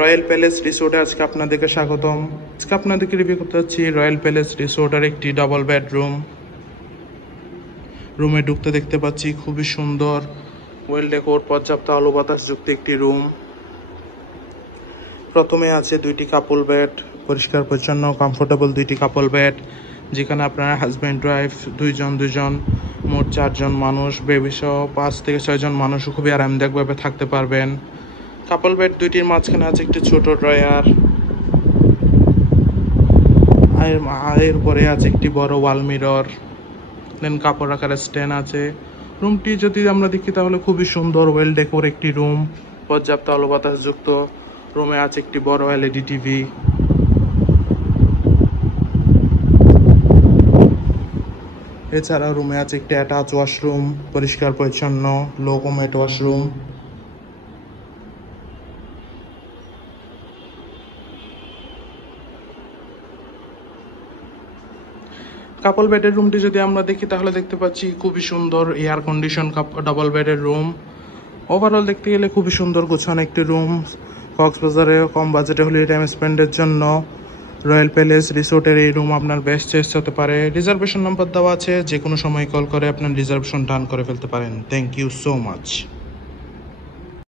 Royal palace রিসোর্টে আজকে আপনাদেরকে স্বাগতম। আজকে আপনাদেরকে রিভিউ করতে যাচ্ছি রয়্যাল প্যালেস রিসোর্টের একটি ডাবল বেডরুম। রুমে ঢুকতে দেখতে পাচ্ছি খুবই সুন্দর ওয়েল ডেকোর, পর্যাপ্ত আলো বাতাস যুক্ত একটি রুম। প্রথমে আছে দুইটি কাপল বেড, পরিষ্কার পরিচ্ছন্ন কমফোর্টেবল দুইটি কাপল বেড, যেখানে আপনারা হাজব্যান্ড ওয়াইফ দুইজন মোট 4 জন মানুষ, বেবি সহ 5 থেকে 6 জন মানুষ খুবই আরামদায়কভাবে থাকতে পারবেন। কাপল বেড দুইটির মাঝখানে আছে একটি ছোট ড্রয়ার, এরপরে আছে একটি বড় ওয়াল মিরর, দেন কাপড় রাখার স্ট্যান্ড আছে। রুমটি যদি আমরা দেখি তাহলে খুবই সুন্দর ওয়েল ডেকোর একটি রুম, পর্যাপ্ত আলো বাতাস যুক্ত। রুমে আছে একটি বড় এলইডি টিভি। এছাড়া রুমে আছে একটি অ্যাটাচ ওয়াশরুম, পরিষ্কার পরিচ্ছন্ন লো কমেট ওয়াশরুম। কাপল বেডের রুমটি যদি আমরা দেখি তাহলে দেখতে পাচ্ছি খুবই সুন্দর এয়ার কন্ডিশন ডাবল বেডের রুম। ওভারঅল দেখতে গেলে খুবই সুন্দর গোছানো একটি রুম। কক্সবাজারে কম বাজেটে হলিডে টাইম স্পেন্ডের জন্য রয়্যাল প্যালেস রিসোর্টের এই রুম আপনার বেস্ট চয়েস হতে পারে। রিজার্ভেশন নাম্বার দেওয়া আছে, যে কোনো সময় কল করে আপনার রিজার্ভেশন ডান করে ফেলতে পারেন। Thank you so much.